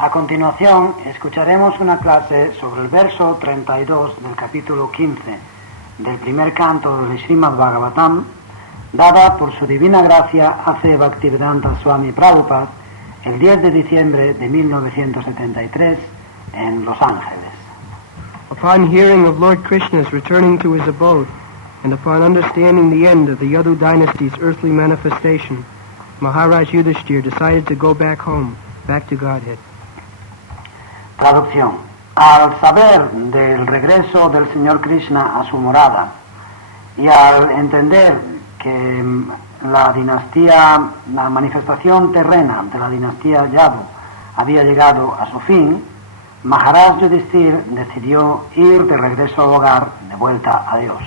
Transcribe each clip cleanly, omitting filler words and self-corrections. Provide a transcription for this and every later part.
A continuación, escucharemos una clase sobre el verso 32 del capítulo 15 del primer canto del Srimad Bhagavatam, dada por su divina gracia A.C. Bhaktivedanta Swami Prabhupada el 10 de diciembre de 1973 en Los Ángeles. Upon hearing of Lord Krishna's returning to his abode, and upon understanding the end of the Yadu dynasty's earthly manifestation, Maharaj Yudhishthir decided to go back home, back to Godhead. Traducción. Al saber del regreso del Señor Krishna a su morada y al entender que la manifestación terrena de la dinastía Yadu había llegado a su fin, Maharaj Yudhishthir decidió ir de regreso al hogar, de vuelta a Dios.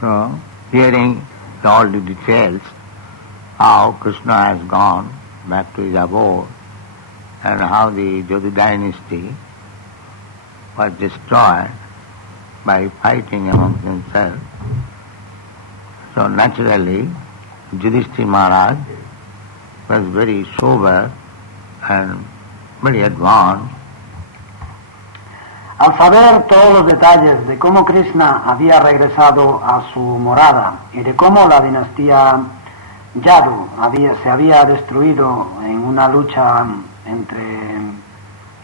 So, hearing all the details, how Krishna has gone back to his abode and how the Yadu dynasty was destroyed by fighting among themselves. So naturally, Yudhishthira Maharaj was very sober and very advanced. Al saber todos los detalles de cómo Krishna había regresado a su morada y de cómo la dinastía Yadu se había destruido en una lucha entre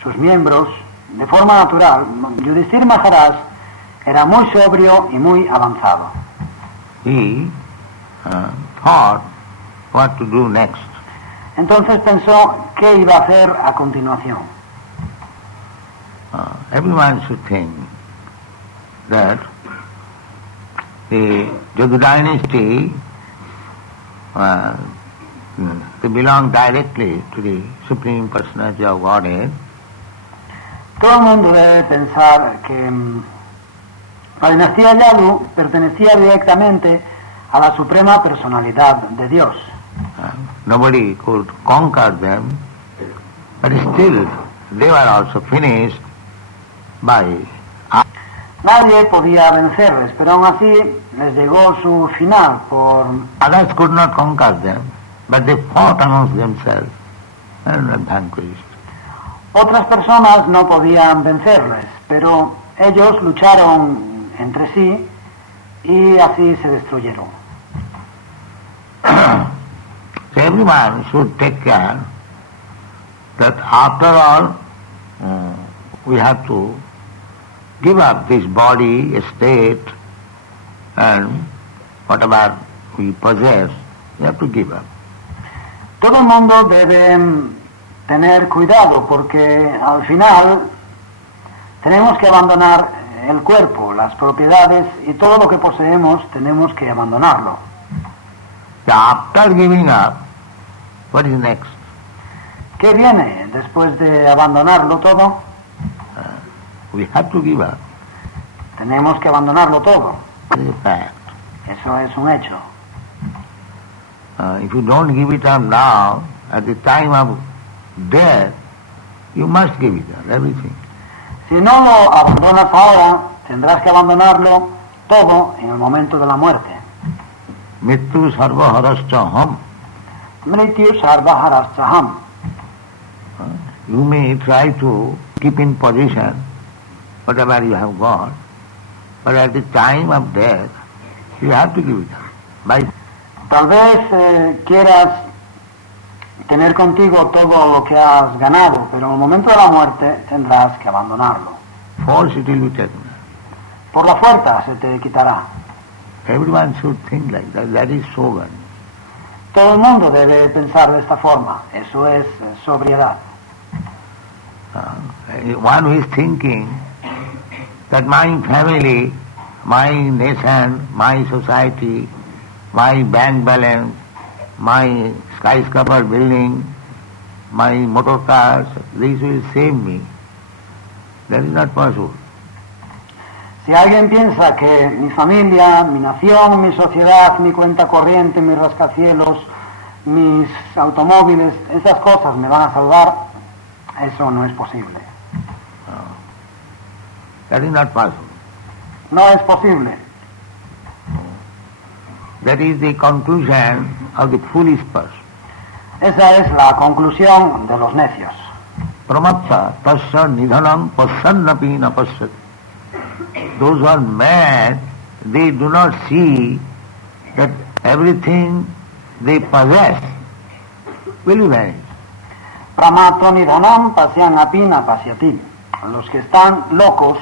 sus miembros, de forma natural, Yudhishthira Maharaj era muy sobrio y muy avanzado. He thought what to do next. Entonces pensó qué iba a hacer a continuación. Everyone should think that the Yadu dynasty to belong directly to the Supreme Personality of Godhead. Todo el mundo debe pensar que la dinastía Yadu pertenecía directamente a la Suprema Personalidad de Dios. Nobody could conquer them, but still they were also finished by... Nadie podía vencerles, pero aún así les llegó su final por... Others could not conquer them, but they fought amongst themselves and were vanquished. Otras personas no podían vencerles, pero ellos lucharon entre sí y así se destruyeron. So everyone should take care that after all we have to give up this body, state, and whatever we possess, we have to give up. Todo el mundo debe tener cuidado porque al final tenemos que abandonar el cuerpo, las propiedades y todo lo que poseemos tenemos que abandonarlo. So after giving up, what is next? ¿Qué viene después de abandonarlo todo? We have to give up. Tenemos que abandonarlo todo. That is a fact. Eso es un hecho. If you don't give it up now, at the time of death, you must give it up, everything. Si no lo abandonas ahora, tendrás que abandonarlo todo en el momento de la muerte. Mrityu sarva haraschaham. Mrityu sarva haraschaham. You may try to keep in position whatever you have got, but at the time of death, you have to give it up. Tal vez quieras tener contigo todo lo que has ganado, pero en el momento de la muerte tendrás que abandonarlo. Force it will be taken. Por la fuerza se te quitará. Everyone should think like that. That is sober. Todo el mundo debe pensar de esta forma. Eso es sobriedad. One who is thinking that my family, my nation, my society, my bank balance, my skyscraper building, my motor cars, these will save me. That is not possible. Si alguien piensa que mi familia, mi nación, mi sociedad, mi cuenta corriente, mis rascacielos, mis automóviles, esas cosas me van a salvar, eso no es posible. That is not possible. No es posible. That is the conclusion of the foolish person. Esa es la conclusión de los necios. Pramatta tasya nidhanam pasyannapi na pasyati. Those who are mad, they do not see that everything they possess will vanish. Pramato nidhanam pasyan apina pasyati. Los que están locos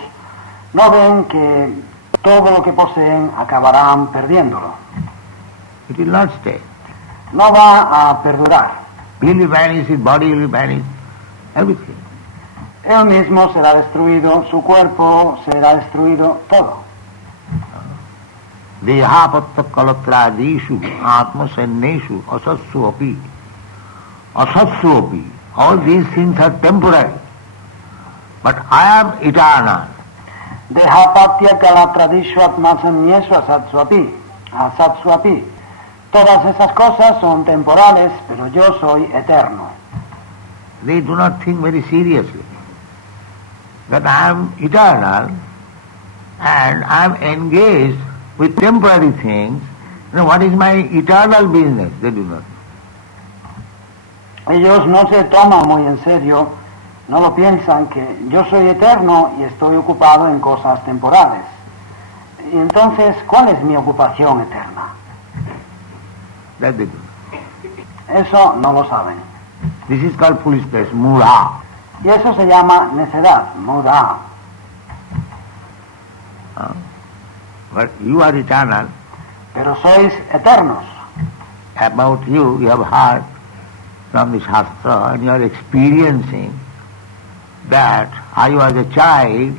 no ven que todo lo que poseen acabarán perdiéndolo. It will not stay. No va a perdurar. Will vanish, his body will vanish, everything. Él mismo será destruido, su cuerpo será destruido, todo. Dehapatta kalatradishu atmasanneshu asatsu api. Asatsu api. All these things are temporary. But I am eternal. Dehapatya kalatradishu atmasanyeshu asatsuapi. Todas esas cosas son temporales, pero yo soy eterno. They do not think very seriously that I am eternal and I am engaged with temporary things. You know, what is my eternal business? They do not. Ellos no se toman muy en serio, no lo piensan, que yo soy eterno y estoy ocupado en cosas temporales. Y entonces, ¿cuál es mi ocupación eterna? That they do. Eso no lo saben. This is called foolishness, mudha. Y eso se llama necedad, muda. But you are eternal. Pero sois eternos. About you have heard from the Shastra and you are experiencing that I was a child,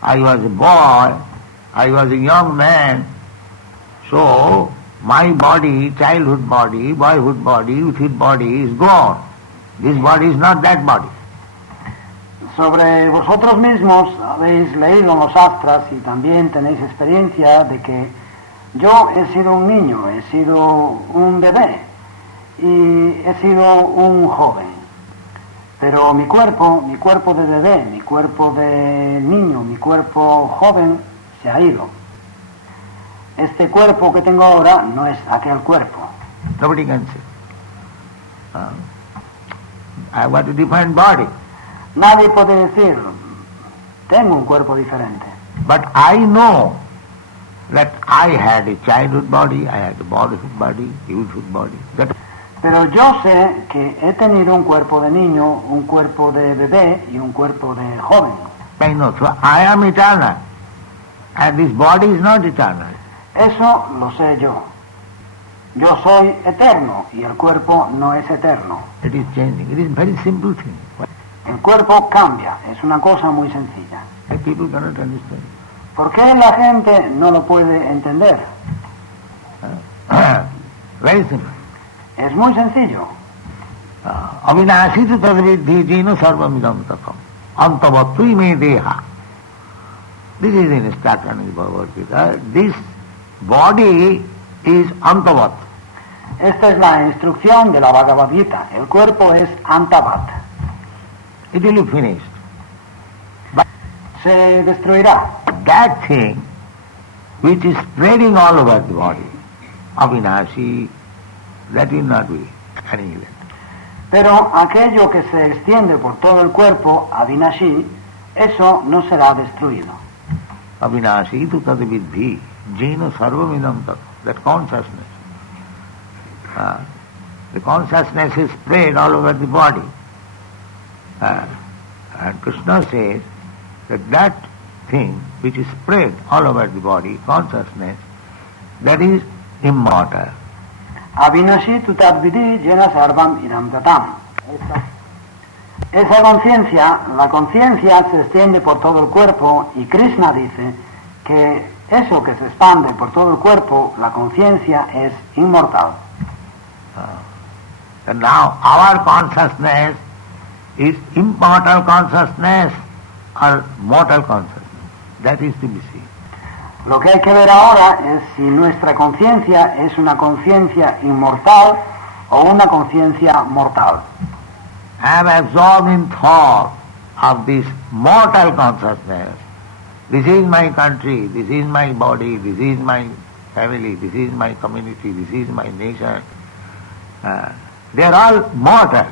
I was a boy, I was a young man. So my body, childhood body, boyhood body, youthhood body is gone. This body is not that body. Sobre vosotros mismos habéis leído en los astras y también tenéis experiencia de que yo he sido un niño, he sido un bebé y he sido un joven. Pero mi cuerpo de bebé, mi cuerpo de niño, mi cuerpo joven se ha ido. Este cuerpo que tengo ahora no es aquel cuerpo. Nobody can say. I want a different body. Nadie puede decir, tengo un cuerpo diferente. But I know that I had a childhood body, I had a boyhood body, youthhood body. Pero yo sé que he tenido un cuerpo de niño, un cuerpo de bebé y un cuerpo de joven. I know. So I am eternal. And this body is not eternal. Eso lo sé yo. Yo soy eterno y el cuerpo no es eterno. It is changing. It is a very simple thing. El cuerpo cambia, es una cosa muy sencilla. The people cannot understand. ¿Por qué la gente no lo puede entender? Very simple. Es muy sencillo. Avinasitu tadviddhi jena sarvamidam takam. Antavatui me deha. This is in instruction in Bhagavad Gita. This body is antavat. Esta es la instrucción de la Bhagavad Gita. El cuerpo es antavat. It will be finished. Se destruirá. That thing which is spreading all over the body, avinashi, that will not be annihilated. Pero aquello que se extiende por todo el cuerpo, avinashi, eso no será destruido. Avinashi tu tadviddhi jena sarvamidam tak. That consciousness. The consciousness is spread all over the body. And Krishna says that thing which is spread all over the body, consciousness, that is immortal. Avinashi tutadvidi jena sarvam idam tatam. Esa conciencia, la conciencia se extiende por todo el cuerpo y Krishna dice que eso que se expande por todo el cuerpo, la conciencia es inmortal. And now our consciousness is immortal consciousness or mortal consciousness. That is to be seen. Lo que hay que ver ahora es si nuestra conciencia es una conciencia inmortal o una conciencia mortal. I am absorbed in thought of this mortal consciousness. This is my country, this is my body, this is my family, this is my community, this is my nation. They are all mortal.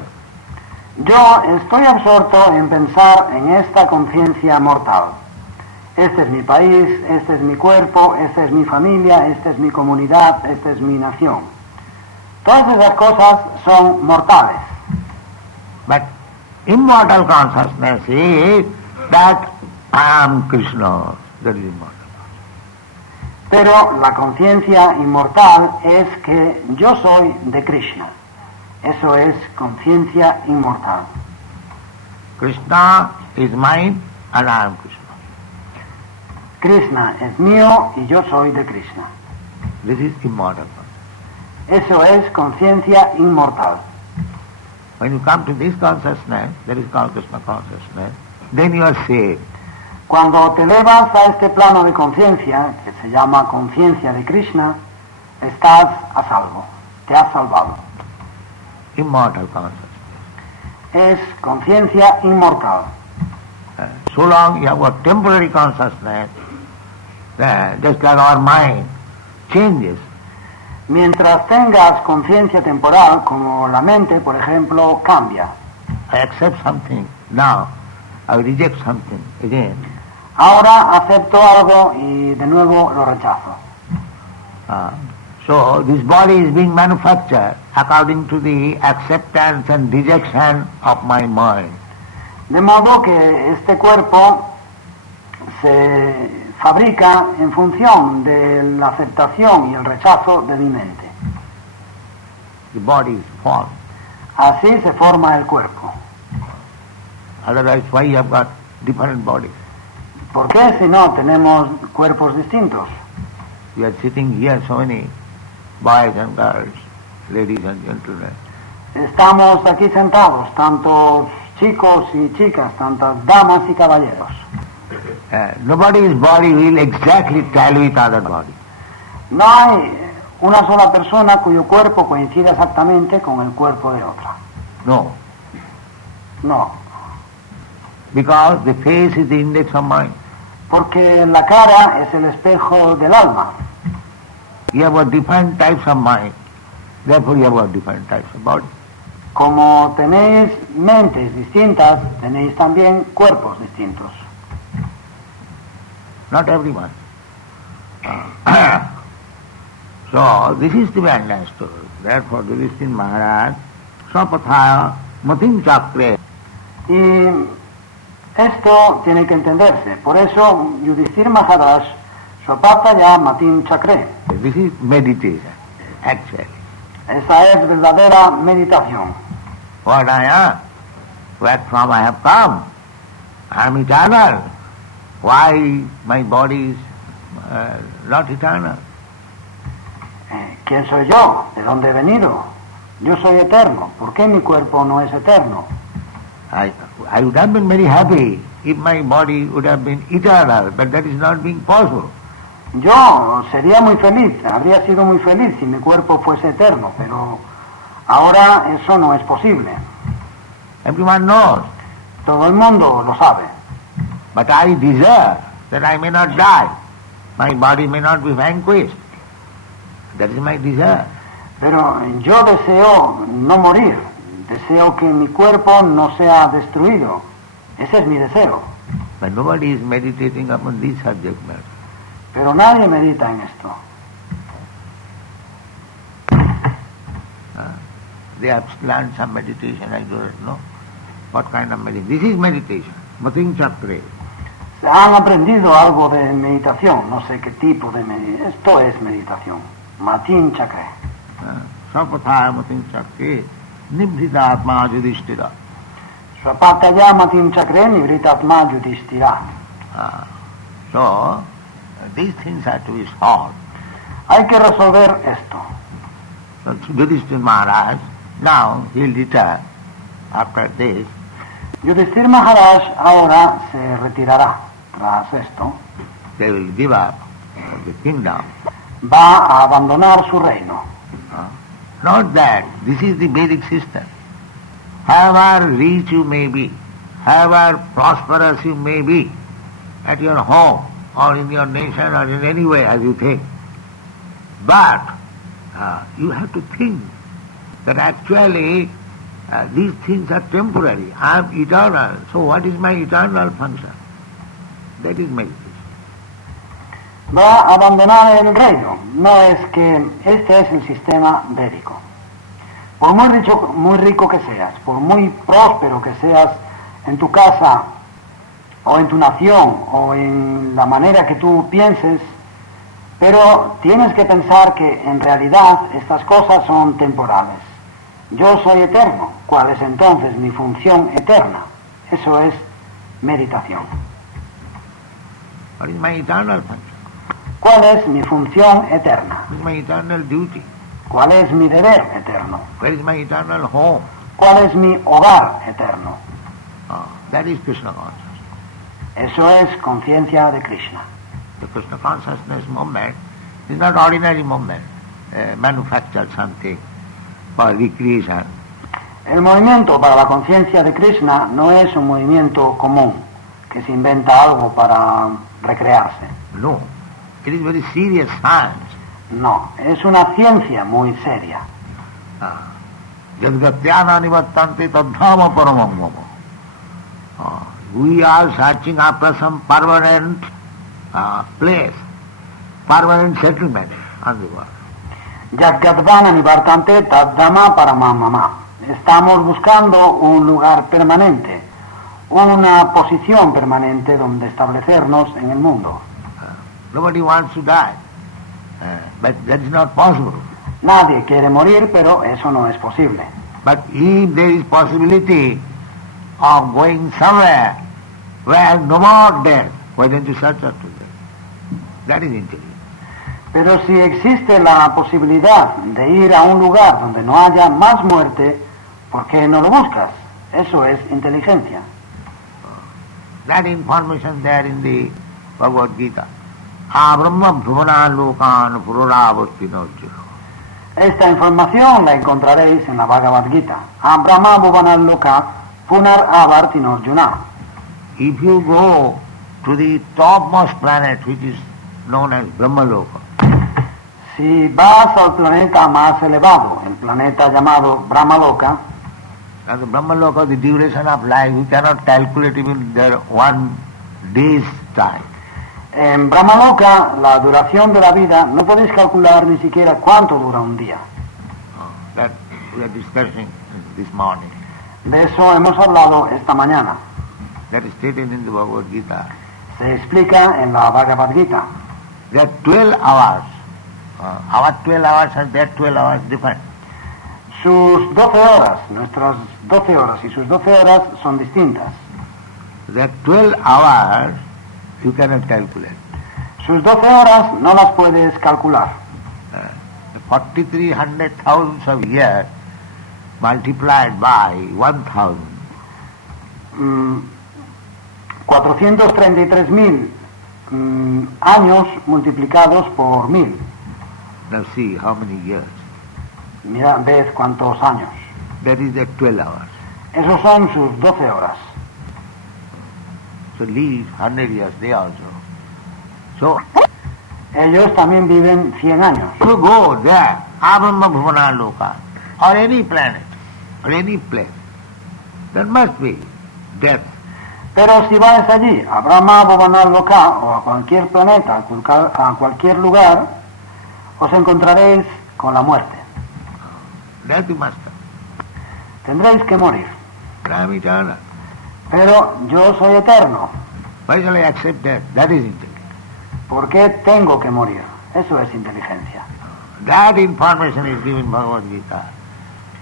Yo estoy absorto en pensar en esta conciencia mortal. Este es mi país, este es mi cuerpo, esta es mi familia, esta es mi comunidad, esta es mi nación. Todas esas cosas son mortales. But immortal consciousness is that I am Krishna. That is immortal. Pero la conciencia inmortal es que yo soy de Krishna. Eso es conciencia inmortal. Krishna is mine and I am Krishna. Krishna es mío y yo soy de Krishna. This is immortal. Eso es conciencia inmortal. When you come to this consciousness, that is called Krishna consciousness, then you are saved. Cuando te elevas a este plano de conciencia, que se llama conciencia de Krishna, estás a salvo, te has salvado. Immortal consciousness. Es conciencia inmortal. So long you have a temporary consciousness, just like our mind changes. Mientras tengas conciencia temporal, como la mente, por ejemplo, cambia. I accept something now, I reject something again. Ahora acepto algo y de nuevo lo rechazo. So this body is being manufactured according to the acceptance and rejection of my mind. De modo que este cuerpo se fabrica en función de la aceptación y el rechazo de mi mente. The body is formed. Así se forma el cuerpo. Otherwise, why you have got different bodies? ¿Por qué si no tenemos cuerpos distintos? We are sitting here, so many boys and girls, ladies and gentlemen. Estamos aquí sentados, tantos chicos y chicas, tantas damas y caballeros. Nobody's body will exactly tally with other body. No hay una sola persona cuyo cuerpo coincida exactamente con el cuerpo de otra. No, No, because the face is the index of mind. porque la cara es el espejo del alma. You have got different types of mind, therefore you have got different types of body. Como tenéis mentes distintas, tenéis también cuerpos distintos. Not everyone. So this is to be understood. Therefore, Yudhishthira Maharaj, Sapathaya Matim Chakre. Y esto tiene que entenderse. Por eso, Yudhishthira Maharaj, Swapataya Matim Chakre. This is meditation, actually. Esa es verdadera meditación. What I am, where from I have come, I am eternal. Why my body is not eternal? ¿Quién soy yo? ¿De dónde he venido? Yo soy eterno. ¿Por qué mi cuerpo no es eterno? I would have been very happy if my body would have been eternal, but that is not being possible. Yo sería muy feliz, habría sido muy feliz si mi cuerpo fuese eterno, pero ahora eso no es posible. Everyone knows. Todo el mundo lo sabe. But I desire that I may not die. My body may not be vanquished. That is my desire. Pero yo deseo no morir, deseo que mi cuerpo no sea destruido. Ese es mi deseo. But nobody is meditating upon this subject matter. Pero nadie medita en esto. They have learned some meditation, I don't know. What kind of meditation? This is meditation. Matim Chakre. Han aprendido algo de meditación, no sé qué tipo de meditación. Esto es meditación. Matim Chakre. Sapathaya Matim Chakre. Nibhidatma Yudhishthira. Swapataya Matim Chakre Nivritatma Yudhishthira. So, these things are to be solved. Hay que resolver esto. So, Yudhishthira Maharaj, now he will return after this. Yudhishthira Maharaj ahora se retirará tras esto. They will give up the kingdom. Va a abandonar su reino. Not that. This is the Vedic system. However rich you may be, however prosperous you may be, at your home or in your nation or in any way as you think, But you have to think that actually these things are temporary. I am eternal. So what is my eternal function? That is meditation. Va a abandonar el reino. No es que este es el sistema védico. Por muy rico que seas, por muy próspero que seas en tu casa, o en tu nación, o en la manera que tú pienses, pero tienes que pensar que en realidad estas cosas son temporales. Yo soy eterno. ¿Cuál es entonces mi función eterna? Eso es meditación. What is my eternal function? ¿Cuál es mi función eterna? What is my eternal duty? ¿Cuál es mi deber eterno? Where is my eternal home? ¿Cuál es mi hogar eterno? That is Krishna consciousness. Eso es conciencia de Krishna. The Krishna consciousness movement is not ordinary movement, manufactured something for recreation. El movimiento para la conciencia de Krishna no es un movimiento común, que se inventa algo para recrearse. No, it is very serious science. No, es una ciencia muy seria. Jadgatyana nivattante tadhama paramam mama. We are searching after some permanent place, permanent settlement on the world. Yadgadvana nivartante tadhama paramamama. Estamos buscando un lugar permanente, una posición permanente donde establecernos en el mundo. Nobody wants to die, but that is not possible. Nadie quiere morir, pero eso no es posible. But if there is possibility of going somewhere where no more death, why don't you search after death? That is intelligence. Pero si existe la posibilidad de ir a un lugar donde no haya más muerte, ¿por qué no lo buscas? Eso es inteligencia. That information there in the Bhagavad Gita. Abrahma bhuvana lokan pururavattino jiro. Esta información la encontraréis en la Bhagavad Gita. Brahma Bhuvanal Loka Punar Avartinorjuna. If you go to the topmost planet, which is known as Brahmaloka, Si vas al planeta más elevado, el planeta llamado Brahmaloka, and the Brahmaloka, the duration of life, you cannot calculate even their 1 day's time. en Brahmaloka la duración de la vida no podéis calcular ni siquiera cuánto dura un día. That we are discussing this morning. De eso hemos hablado esta mañana. That is stated in the Bhagavad Gita. Se explica en la Bhagavad Gita. There are 12 hours. Our 12 hours and their 12 hours different. Sus 12 horas, nuestras 12 horas y sus 12 horas son distintas. There are 12 hours you cannot calculate. Sus 12 horas no las puedes calcular. 4,300 thousands of years multiplied by 1,000. 433.000 años multiplicados por 1.000. Now see how many years. Mira, ves cuántos años. That is the 12 hours. Esos son sus 12 horas. So live 100 years, they also. So, Ellos también viven 100 años. to go there, Abrahma Bhuvana Loka, or any planet, or any place, there must be death. Pero si vais allí, a Brahma, Bhuvanal Loka, o a cualquier planeta, a cualquier lugar, os encontraréis con la muerte. Death you must have. Tendréis que morir. But I am eternal. Pero yo soy eterno. Why shall I accept death? That is intelligence. ¿Por qué tengo que morir? Eso es inteligencia. That information is given in Bhagavad Gita.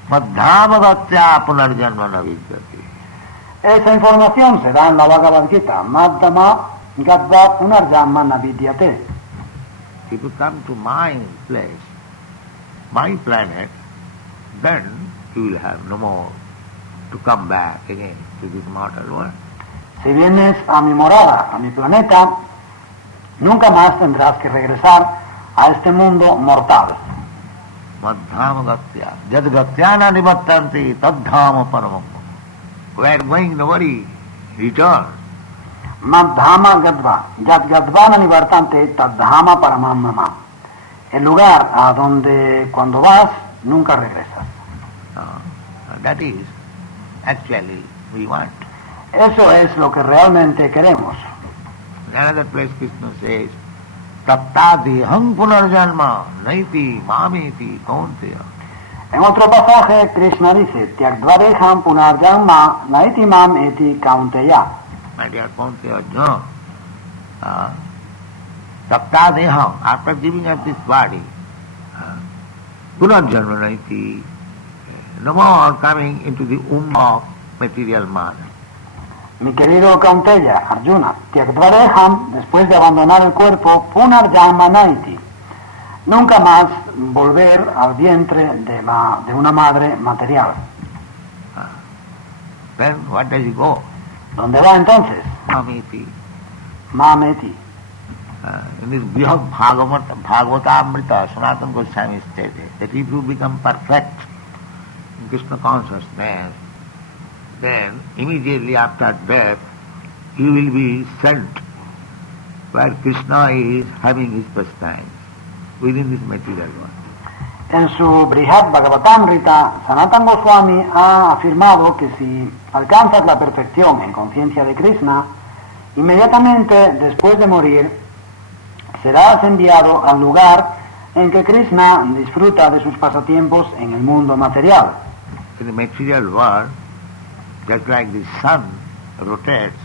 Madhyama gatya punarjanma navidyati. Esa información se da en la Bhagavad Gita. Madhyama gatva punarjama navidyate. If you come to my place, my planet, then you will have no more to come back again to this mortal world. Si vienes a mi morada, a mi planeta, nunca más tendrás que regresar a este mundo mortal. Madhyama gatya. Jad gatyana nivattanti tadhama paramam. Where going nobody returns. Madhama gadva, yad gadvana nivartante tadhama paramam mama. el lugar a donde cuando vas nunca regresas. That is actually we want. Eso es lo que realmente queremos. In another place Krishna says, Taptadeham punarjanma naiti mameti kaunteya. En otro pasaje, Krishna dice, Tyagdvareham punarjanma naiti mam eti kaunteya. My dear Kaunteya, no. Taptadeham, after giving up this body, punarjanma naiti, no more coming into the womb of material man. Mi querido Kaunteya, Arjuna, Tyagdvareham, después de abandonar el cuerpo, punarjanma naiti. Nunca más volver al vientre de una madre material. Then what does he go? ¿Dónde va entonces? Mameti. Mameti. In this Brihad Bhagavatamrita, Sanatana Goswami stated that if you become perfect in Krishna consciousness, then immediately after death you will be sent where Krishna is having his pastimes within this material world. En su Brihad Bhagavatamrita, Sanatana Goswami ha afirmado que si alcanzas la perfección en conciencia de Krishna, inmediatamente después de morir serás enviado al lugar en que Krishna disfruta de sus pasatiempos en el mundo material. In the material world, just like the sun rotates,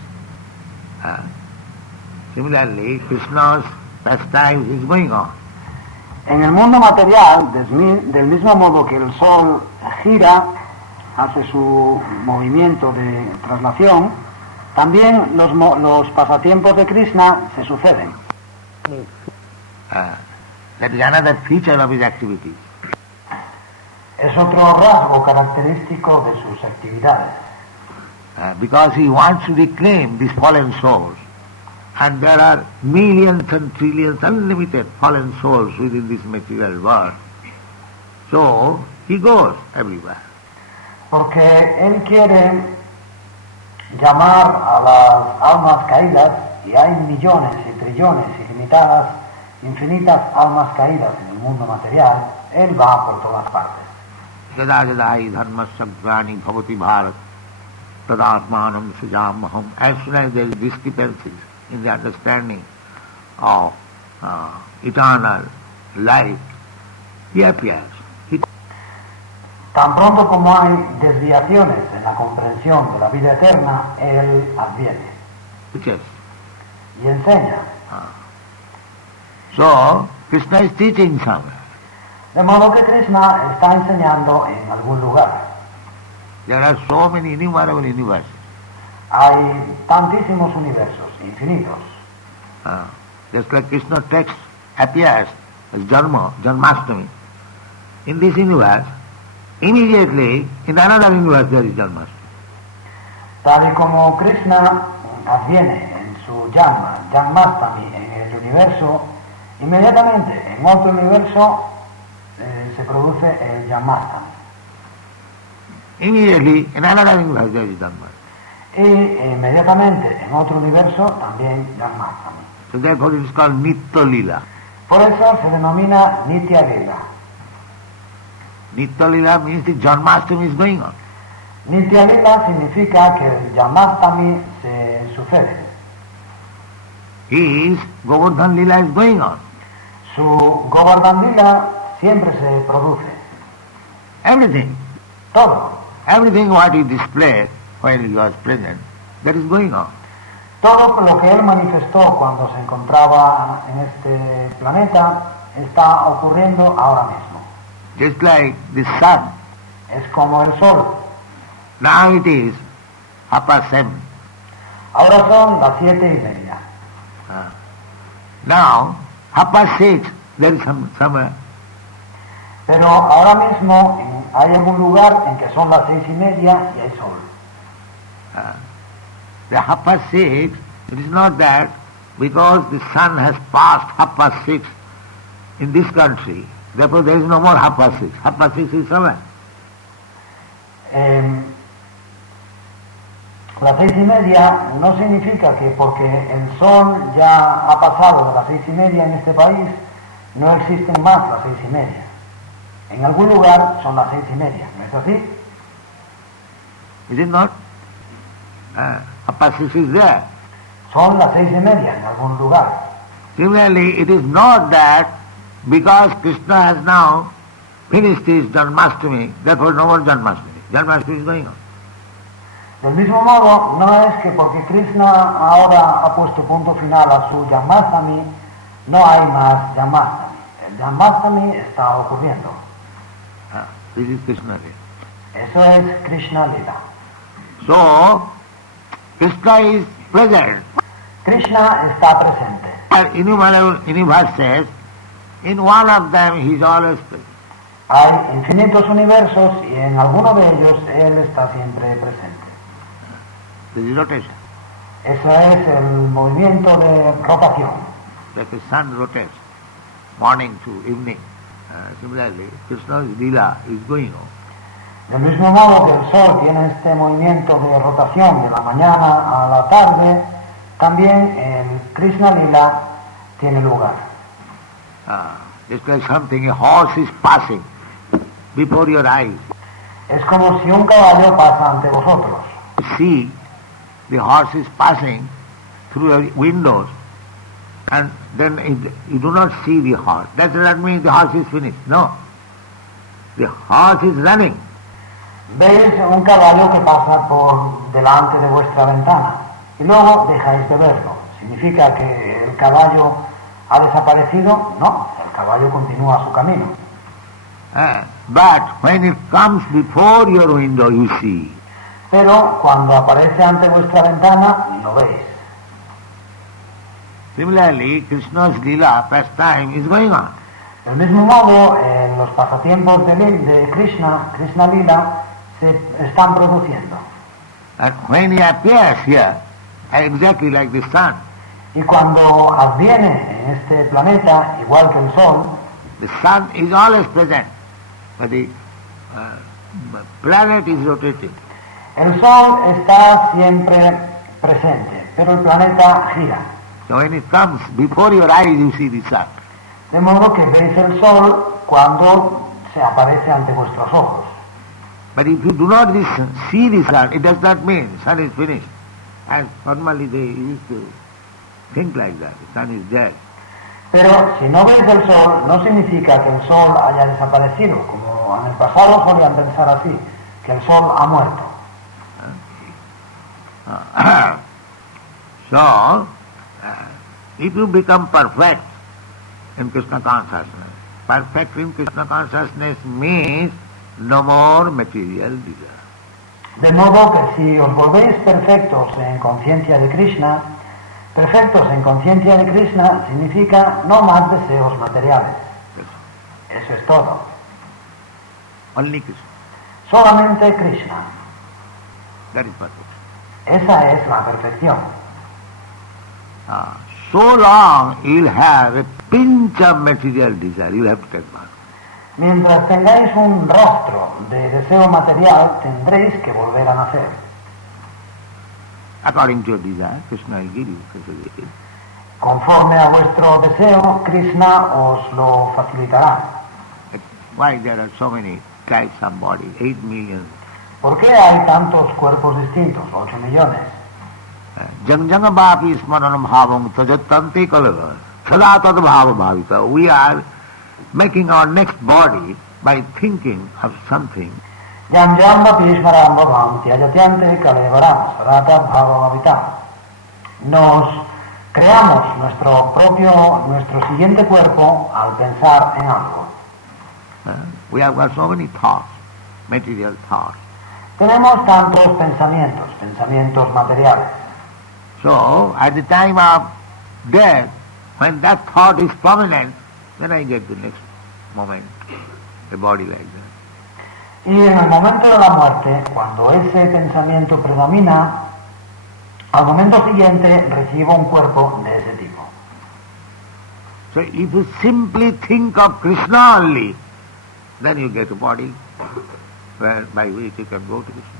similarly Krishna's pastimes is going on. En el mundo material, del mismo modo que el sol gira, hace su movimiento de traslación, también los pasatiempos de Krishna se suceden. That is another feature of his activities. Es otro rasgo característico de sus actividades. Because he wants to reclaim these fallen souls. And there are millions and trillions, unlimited fallen souls within this material world. So he goes everywhere. Porque él quiere llamar a las almas caídas, y hay millones y trillones ilimitadas, infinitas almas caídas en el mundo material, él va por todas partes. Yada yada hi dharma sagrani bhavati bharat tadatmanam sujamaham. As soon as there is discrepancies in the understanding of eternal life, he appears. Tan pronto como hay desviaciones en la comprensión de la vida eterna, él adviene Yes. y enseña. So Krishna is teaching somewhere. De modo que Krishna está enseñando en algún lugar. There are so many innumerable universes. Hay tantísimos universos, infinitos. Just like Krishna text appears as Janmashtami. In this universe, immediately in another universe there is Janmashtami. Tal y como Krishna adviene en su Janmashtami en el universo, inmediatamente en otro universo se produce el Janmashtami. Immediately in another universe there is Janmashtami. Y inmediatamente en otro universo también Janmashtami. So therefore it is called Nitya Lila. Por eso se denomina Nitya Lila. Nitya Lila means the Janmashtami is going on. Nitya Lila significa que el Janmashtami se sucede. His Govardhan Lila is going on. Su Govardhan Lila siempre se produce. Everything. Todo. Everything what he displayed while he was present, that is going on. Todo lo que él manifestó cuando se encontraba en este planeta está ocurriendo ahora mismo. Just like the sun. Es como el sol. Now it is 7:30. Ahora son las 7:30. Now 6:30, there is somewhere. Pero ahora mismo hay algún lugar en que son las 6:30 y hay sol. The 6:30, it is not that because the sun has passed 6:30 in this country, therefore there is no more 6:30. 6:30 is somewhere. Las 6:30 no significa que porque el sol ya ha pasado de las 6:30 en este país, no existen más las 6:30. En algún lugar son las 6:30, ¿no es así? Is it not? Apasis is there. Son las 6:30 en algún lugar. Similarly, it is not that because Krishna has now finished his Janmashtami, therefore no more Janmashtami. Janmashtami is going on. Del mismo modo, no es que porque Krishna ahora ha puesto punto final a su Janmashtami, no hay más Janmashtami. El Janmashtami está ocurriendo. This is Krishna Lila. Eso es Krishna Lila. So, Krishna is present. Krishna está presente. And innumerable universes, in one of them he is always present. Hay infinitos universos y en alguno de ellos Él está siempre presente. This is rotation. Eso es el movimiento de rotación. Like the sun rotates, morning to evening. Similarly, Krishna's Lila is going on. Del mismo modo que el Sol tiene este movimiento de rotación de la mañana a la tarde, también el Krishna Lila tiene lugar. It's like something, a horse is passing before your eyes. Es como si un caballo pasa ante vosotros. You see, the horse is passing through your windows, and then you do not see the horse. That does not mean the horse is finished. No. The horse is running. Veis un caballo que pasa por delante de vuestra ventana y luego dejáis de verlo. ¿Significa que el caballo ha desaparecido? No, el caballo continúa su camino. But when it comes before your window, you see. Pero cuando aparece ante vuestra ventana, lo veis. Similarly, Krishna's Lila pastime is going on. Del mismo modo, en los pasatiempos de Krishna, Krishna Lila, se están produciendo. And when he appears here, exactly like the sun, Y cuando adviene en este planeta, igual que el Sol, the sun is always present, but the planet is rotating. el Sol está siempre presente, pero el planeta gira. So when it comes before your eyes, you see the sun. De modo que veis el Sol cuando se aparece ante vuestros ojos. But if you do not see the sun, it does not mean sun is finished. As normally they used to think like that, the sun is dead. Pero si no veis el Sol, no significa que el Sol haya desaparecido, como en el pasado solían pensar así, que el Sol ha muerto. So, if you become perfect in Krishna consciousness, perfect in Krishna consciousness means no more material desire. De modo que si os volvéis perfectos en conciencia de Krishna, perfectos en conciencia de Krishna significa no más deseos materiales. Eso es todo. Only Krishna. Solamente Krishna. That is perfect. Esa es la perfección. So long you'll have a pinch of material desire, you'll have to take bath. Mientras tengáis un rostro de deseo material, tendréis que volver a nacer. According to your desire, Krishna will give you. Krishna will give you. Conforme a vuestro deseo, Krishna os lo facilitará. Why there are so many types of body, 8 million. ¿Por qué hay tantos cuerpos distintos, 8 millones? Jang bhavi smaranam bhavam tajatante kalava sada tad bhava bhavita. We are making our next body by thinking of something. Yam yamba pishmaram bhavam tyajatyante kalevaram sadata bhava. Nos creamos nuestro siguiente cuerpo al pensar en algo. We have got so many thoughts, material thoughts. Tenemos tantos pensamientos materiales. So, at the time of death, when that thought is prominent, then I get the next moment, a body like that. Y en el momento de la muerte, cuando ese pensamiento predomina, al momento siguiente recibo un cuerpo de ese tipo. So, if you simply think of Krishna only, then you get a body by which you can go to Krishna.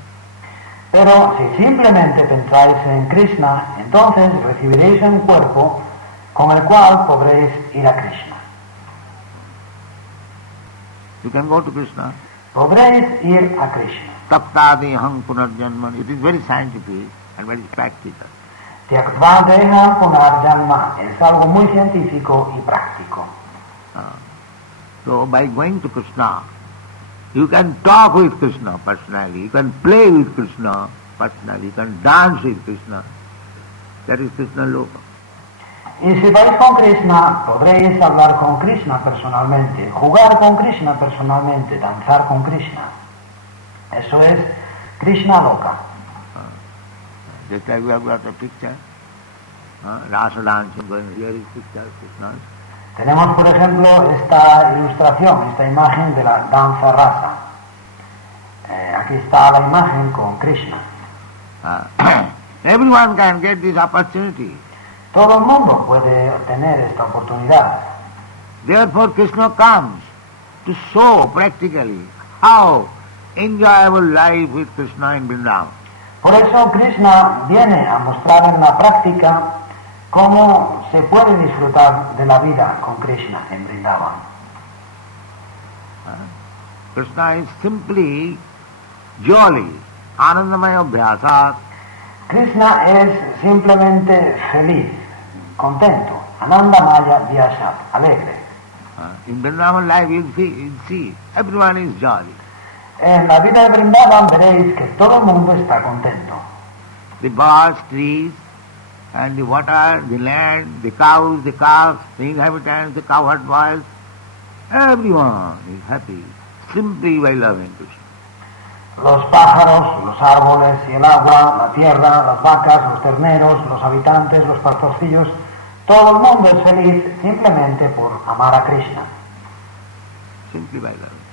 Pero si simplemente pensáis en Krishna, entonces recibiréis un cuerpo con el cual podréis ir a Krishna. You can go to Krishna. Podréis ir a Krishna. Taptadi hang punarjanman. It is very scientific and very practical. Tyaktvadeha punarjanma es algo muy científico y práctico. So by going to Krishna, you can talk with Krishna personally, you can play with Krishna personally, you can dance with Krishna. That is Krishna Loka. Y si vais con Krishna, podréis hablar con Krishna personalmente, jugar con Krishna personalmente, danzar con Krishna. Eso es Krishna Loka. Just like we have got a picture, Rasa dancing going, here is picture of Krishna. Tenemos, por ejemplo, esta ilustración, esta imagen de la danza rasa. Aquí está la imagen con Krishna. Everyone can get this opportunity. Todo el mundo puede tener esta oportunidad. Therefore Krishna comes to show practically how enjoyable life with Krishna in Vrindavan. Por eso Krishna viene a mostrar en la práctica cómo se puede disfrutar de la vida con Krishna en Vrindavan. Krishna is simply jolly, anandamaya abhyasat. Krishna es simplemente feliz, contento, anandamaya vyasat, alegre. In Vrindavan life you'll see everyone is jolly. En la vida de Vrindavan veréis que todo el mundo está contento. The birds, trees, and the water, the land, the cows, the calves, the inhabitants, the cowherd boys, everyone is happy simply by loving Krishna. Los pájaros, los árboles y el agua, la tierra, las vacas, los terneros, los habitantes, los pastorcillos, todo el mundo es feliz simplemente por amar a Krishna. Simply by loving.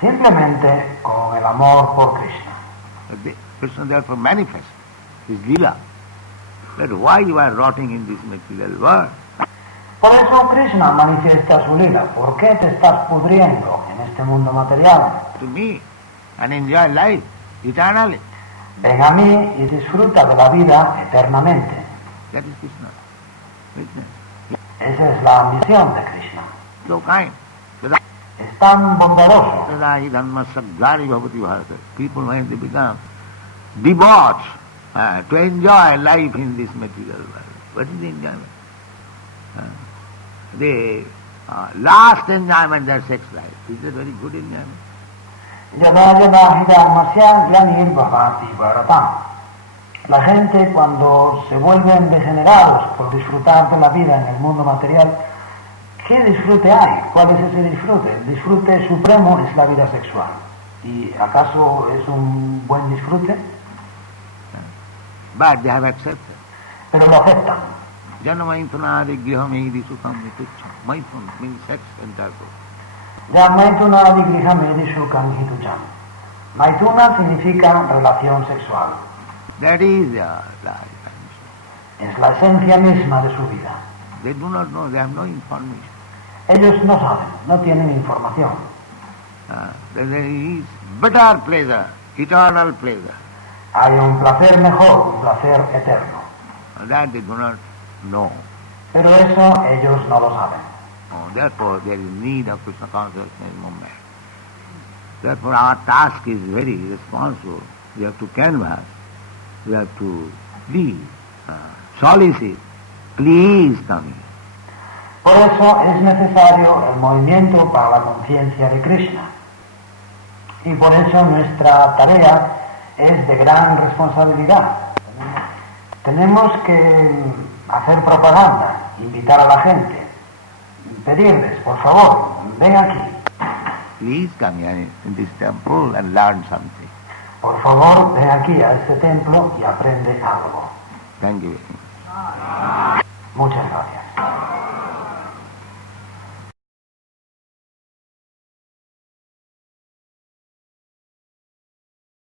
Simplemente con el amor por Krishna. Krishna therefore manifests his lila. But why you are rotting in this material world? Por eso Krishna manifiesta su lila. ¿Por qué te estás pudriendo en este mundo material? To me, and enjoy life eternally. Ven a mí y disfruta de la vida eternamente. That is Krishna. Esa es la ambición de Krishna. So kind. Es tan bondadoso. People when they become debauched to enjoy life in this material world. What is the enjoyment? The last enjoyment, their sex life. Is it very good enjoyment? La gente cuando se vuelven degenerados por disfrutar de la vida en el mundo material, ¿qué disfrute hay? ¿Cuál es ese disfrute? El disfrute supremo es la vida sexual. ¿Y acaso es un buen disfrute? But they have accepted. Pero lo aceptan. Janamaintunadi grihamedi sukham nitucham. Maithun means sex and intercourse. Maituna significa relación sexual. That is their life. Es la esencia misma de su vida. They do not know, they have no information. Ellos no saben, no tienen información. There is better pleasure, eternal pleasure. Hay un placer mejor, un placer eterno. That they do not know. Pero eso ellos no lo saben. Therefore there is need of Krishna consciousness movement. Therefore our task is very responsible. We have to canvass, we have to please, solicit, please come here. Por eso es necesario el movimiento para la conciencia de Krishna. Y por eso nuestra tarea es de gran responsabilidad. Tenemos que hacer propaganda, invitar a la gente, pedirles, por favor, ven aquí. Please come here in this temple and learn something. Por favor, ven aquí a este templo y aprende algo. Thank you. Muchas gracias.